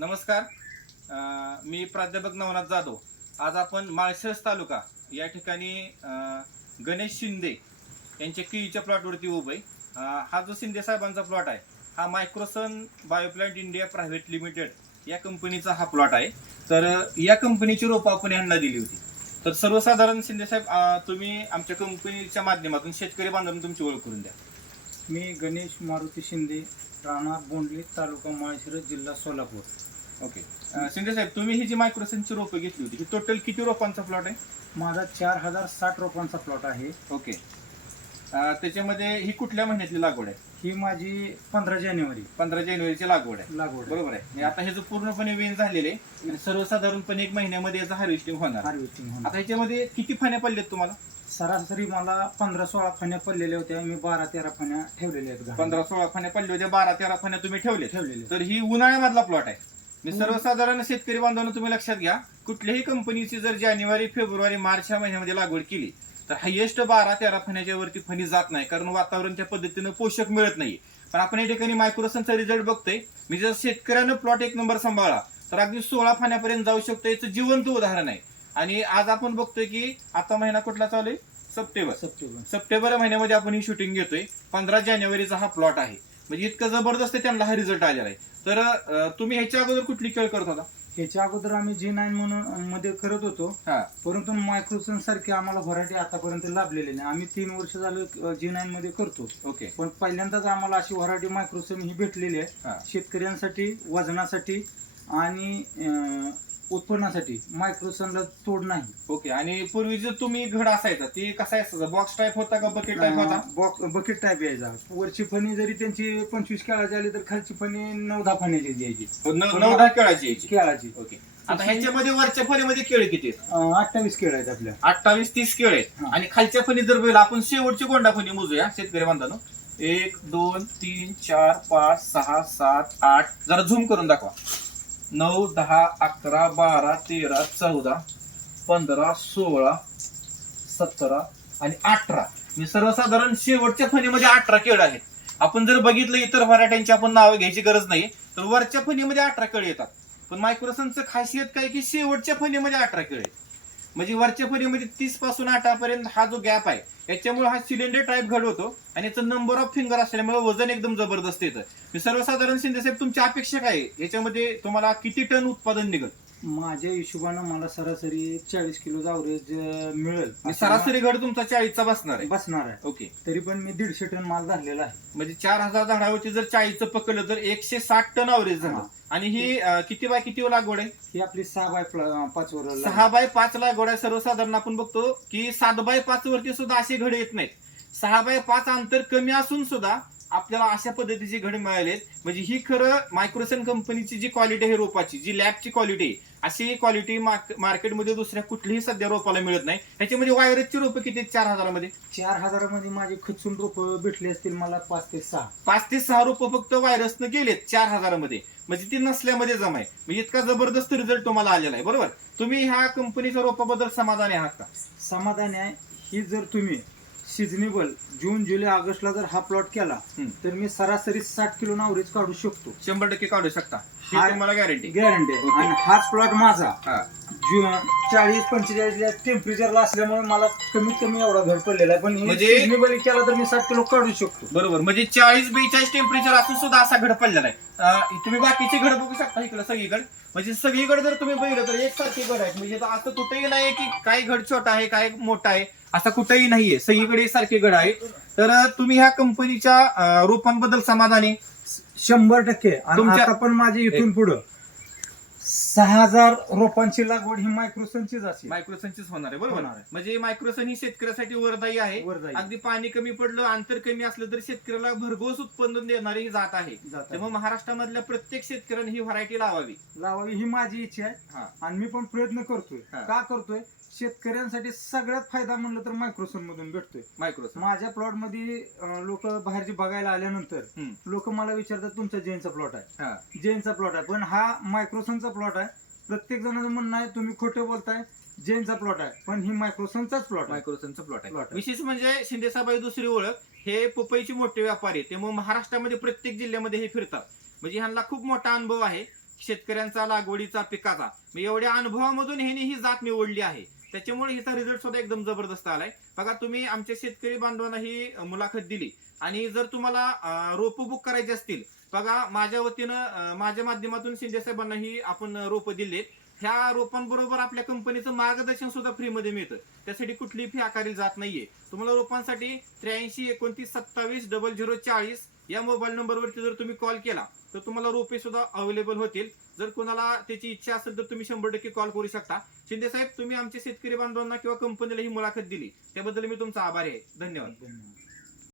नमस्कार. मी प्राध्यापक नवनाथ जाधव. आज आपण माळशिरस तालुका या ठिकाणी गणेश शिंदे यांच्या किईच्या प्लॉटवरती उभे हा जो शिंदे साहेबांचा प्लॉट आहे हा Microsun Bioplant India private limited या कंपनीचा हा प्लॉट आहे. तर या कंपनीची रोपं आपण यांना दिली होती. तर सर्वसाधारण शिंदे साहेब तुम्ही आमच्या कंपनीच्या माध्यमातून शेतकरी बांधवांना तुमची ओळख करून द्या. मी गणेश मारुती शिंदे राणा बोंडली तालुका माळशिरस जिल्हा सोलापूर. ओके. अं, शिंदे साहेब तुम्ही ही जी मायक्रोसनची रोपं घेतली होती ही टोटल किती रोपांचा प्लॉट आहे? माझा चार हजार साठ रोपांचा प्लॉट आहे. ओके. अं, त्याच्यामध्ये ही कुठल्या महिन्यातली लागवड आहे? ही माझी पंधरा जानेवारी. पंधरा जानेवारीची लागवड आहे. लागवड बरोबर आहे. आणि आता हे जो पूर्णपणे वेन झालेले आणि सर्वसाधारणपणे एक महिन्यामध्ये याचं हार्वेस्टिंग होणार हार्वेस्टिंग होणार. आता ह्याच्यामध्ये किती फाण्या पडल्यात तुम्हाला? सरासरी मला पंधरा सोळा फण्या पडलेल्या होत्या मी बारा तेरा फण्या ठेवलेल्या आहेत घरात. पंधरा सोळा फाण्या पडल्या होत्या बारा तेरा फाण्या तुम्ही ठेवले ठेवलेल्या तर ही उन्हाळ्यामधला प्लॉट आहे. मी. सर्वसाधारण शेतकरी बांधवांना तुम्ही लक्षात घ्या कुठल्याही कंपनीची जर जानेवारी फेब्रुवारी मार्च ह्या महिन्यामध्ये लागवड केली तर हायेस्ट बारा तेरा फण्याच्या वरती फणी जात नाही कारण वातावरण त्या पद्धतीनं पोषक मिळत नाही. पण आपण या ठिकाणी मायक्रोसनचा रिझल्ट बघतोय. मी जर शेतकऱ्यानं प्लॉट एक नंबर सांभाळला तर अगदी सोळा फाण्यापर्यंत जाऊ शकतो याचं जिवंत उदाहरण आहे. आणि आज आपण बघतोय की आता महिना कुठला चालू आहे? सप्टेंबर. सप्टेंबर. सप्टेंबर महिन्यामध्ये आपण ही शूटिंग घेतोय. पंधरा जानेवारीचा हा प्लॉट आहे. म्हणजे इतकं जबरदस्त त्यांना हा रिझल्ट आलेला आहे. तर अं, तुम्ही ह्याच्या अगोदर कुठली खेळ करत होता? ह्याच्या अगोदर आम्ही जी नाईन म्हणून मध्ये करत होतो. हा. परंतु मायक्रोसन सारखी आम्हाला व्हरायटी आतापर्यंत लाभलेली नाही. आम्ही तीन वर्ष झालं जी नाईन मध्ये करतो. ओके. पण पहिल्यांदाच आम्हाला अशी व्हरायटी मायक्रोसन ही भेटलेली आहे. हा. शेतकऱ्यांसाठी वजनासाठी आणि अं, उत्पन्नासाठी. मायक्रोसनला तोड नाही. ओके आणि पूर्वी जो तुम्ही घड असायचा ती कसा असायचा? बॉक्स टाईप होता का बकेट टाईप होता? बॉक्स बकेट टाईप यायचा. वरची फणी जरी त्यांची पंचवीस केळाची आली तर खालची फणी नऊ दहा फण्याची द्यायची न- नऊ दहा केळाची यायची. केळाची. ओके. आता ह्याच्यामध्ये वरच्या फणीमध्ये केळ किती आहेत? अं, अठ्ठावीस केळ आहेत आपल्या. अठ्ठावीस तीस केळ आहेत. हा. आणि खालच्या फणी जर बघितलं आपण शेवटची गोंडा फणी मोजूया शेतकरी बांधवांनो. एक दोन तीन चार पाच सहा सात आठ. जरा झूम करून दाखवा. नऊ दहा अकरा बारा तेरा चौदा पंधरा सोळा सतरा आणि अठरा. मी सर्वसाधारण शेवटच्या फणीमध्ये अठरा केळ आहेत. आपण जर बघितलं इतर व्हरायट्यांची आपण नावं घ्यायची गरज नाही तर वरच्या फणीमध्ये अठरा केळ येतात. पण मायक्रोसनचं खासियत काय की शेवटच्या फणीमध्ये अठरा केळ आहेत. म्हणजे वरच्या फणीमध्ये तीसपासून अठरापर्यंत हा जो गॅप आहे याच्यामुळे हा सिलेंडर टाईप घड होतो आणि याचं नंबर ऑफ फिंगर असल्यामुळे वजन एकदम जबरदस्त येतं सर्वसाधारण शिंदे साहेब तुमची अपेक्षा काय आहे? याच्यामध्ये तुम्हाला किती टन उत्पादन निघत माझ्या हिशोबानं मला सरासरी चाळीस किलो अवरेज मिळेल. आणि सरासरी घड तुमचा चाळीसचा बसणार आहे? बसणार आहे. ओके. तरी पण मी दीडशे टन माल धरलेला आहे. म्हणजे चार हजार झाडावरती जर चाळीसचं पकडलं तर एकशे साठ टन अवरेज झालं. हा. आणि ही अं, किती बाय किती लागवड आहे? ही आपली सहा बाय प्ल- पाच वर सहा बाय पाच लागवड आहे. सर्वसाधारण आपण बघतो की सात बाय पाच वरती सुद्धा असे घड येत नाहीत. सहा बाय पाच अंतर कमी असून सुद्धा आपल्याला अशा पद्धतीची घड मिळालेत. म्हणजे ही खरं मायक्रोसन कंपनीची जी क्वालिटी आहे रोपाची जी लॅबची क्वालिटी आहे अशी क्वालिटी मार्केटमध्ये दुसऱ्या कुठलीही सध्या रोपाला मिळत नाही. ह्याच्यामध्ये वायरसची रोपं किती चार हजारामध्ये? चार हजारामध्ये माझे खचून रोप भेटले असतील मला पाच ते सहा. पाच ते सहा रोपं फक्त व्हायरसनं गेलेत चार हजारामध्ये. म्हणजे ती नसल्यामध्ये जमाय म्हणजे इतका जबरदस्त रिझल्ट तुम्हाला आलेला आहे. बरोबर? तुम्ही ह्या कंपनीच्या रोपाबद्दल समाधानी आहात का? समाधान आहे. ही जर तुम्ही सिजनेबल जून जुलै ऑगस्टला जर हा प्लॉट केला हम्म. तर मी सरासरी साठ किलो अवरेज काढू शकतो. शंभर टक्के काढू शकता. ही हा- तुम्हाला गॅरंटी गॅरंटी Okay. आणि हाच प्लॉट माझा. हा. चाळीस पंचेचाळीस टेम्परेचरला असल्यामुळे मला कमीत कमी एवढा घर पडलेला आहे. पण म्हणजे- सिजनेबल केला तर मी साठ किलो काढू शकतो. बरोबर. म्हणजे चाळीस बेचाळीस टेम्परेचर असून सुद्धा असा घड पडलेला आहे. अं, तुम्ही बाकीचे घड बघू शकता इकडे सगळीकडे. म्हणजे सगळीकडे जर तुम्ही बघितलं तर एकसारखे घड आहेत म्हणजे आता असं कुठेही नाही की काही घड छोटा आहे काय मोठा आहे. असं कुठेही नाहीये. सगळीकडे सारखे घड आहे. तर तुम्ही ह्या कंपनीच्या रोपांबद्दल समाधानी? शंभर टक्के. आणि तुमच्या- आता पण माझी इथून पुढं. सहा हजार रोपांची लागवड ही मायक्रोसनचीच असेल. मायक्रोसनचीच होणार आहे बरोबर? होणार आहे. म्हणजे मायक्रोसन ही शेतकऱ्यासाठी वरदायी आहे. अगदी पाणी कमी पडलं अंतर कमी असलं तरी शेतकऱ्याला भरघोस उत्पन्न देणारी ही जात आहे. जात. त्यामुळे महाराष्ट्रामधल्या प्रत्येक शेतकऱ्याने ही व्हरायटी लावावी. लावावी ही माझी इच्छा आहे. हा. आणि मी पण प्रयत्न करतोय. हा. का करतोय? शेतकऱ्यांसाठी सगळ्यात फायदा म्हणलं तर मायक्रोसन मधून भेटतोय. मायक्रोसन माझ्या प्लॉटमध्ये लोक बाहेरची बघायला आल्यानंतर. लोक मला विचारतात तुमचा जैनचा प्लॉट आहे. हा. जैनचा प्लॉट आहे. पण हा मायक्रोसनचा प्लॉट आहे. प्रत्येक जणांचं म्हणणं आहे तुम्ही खोटं बोलताय जैनचा प्लॉट आहे. पण ही मायक्रोसनचाच प्लॉट मायक्रोसनचा प्लॉट आहे. विशेष म्हणजे शिंदे साहेबाई दुसरी ओळख हे पपईचे मोठे व्यापारी आहेत. त्यामुळे महाराष्ट्रामध्ये प्रत्येक जिल्ह्यामध्ये हे फिरतात. म्हणजे ह्यांना खूप मोठा अनुभव आहे शेतकऱ्यांचा लागवडीचा पिकाचा. मग एवढ्या अनुभवामधून ह्याने ही जात निवडली आहे. त्याच्यामुळे हिचा रिझल्ट सुद्धा एकदम जबरदस्त आलाय. बघा तुम्ही आमच्या शेतकरी बांधवांना ही मुलाखत दिली. आणि जर तुम्हाला रोप बुक करायचे असतील बघा माझ्या वतीनं माझ्या माध्यमातून शिंदे साहेबांना ही आपण रोपं दिली ह्या रोपांबरोबर आपल्या कंपनीचं मार्गदर्शन सुद्धा फ्रीमध्ये मिळतं. त्यासाठी कुठलीही फी आकारली जात नाहीये. तुम्हाला रोपांसाठी त्र्याऐंशी एकोणतीस सत्तावीस डबल झिरो चाळीस या मोबाईल नंबरवरती जर तुम्ही कॉल केला तर तुम्हाला रोपे सुद्धा अवेलेबल होतील. जर कोणाला त्याची इच्छा असेल तर तुम्ही शंभर टक्के कॉल करू शकता. शिंदे साहेब तुम्ही आमच्या शेतकरी बांधवांना किंवा कंपनीला ही मुलाखत दिली. त्याबद्दल मी तुमचा आभारी आहे. धन्यवाद. धन्यवाद.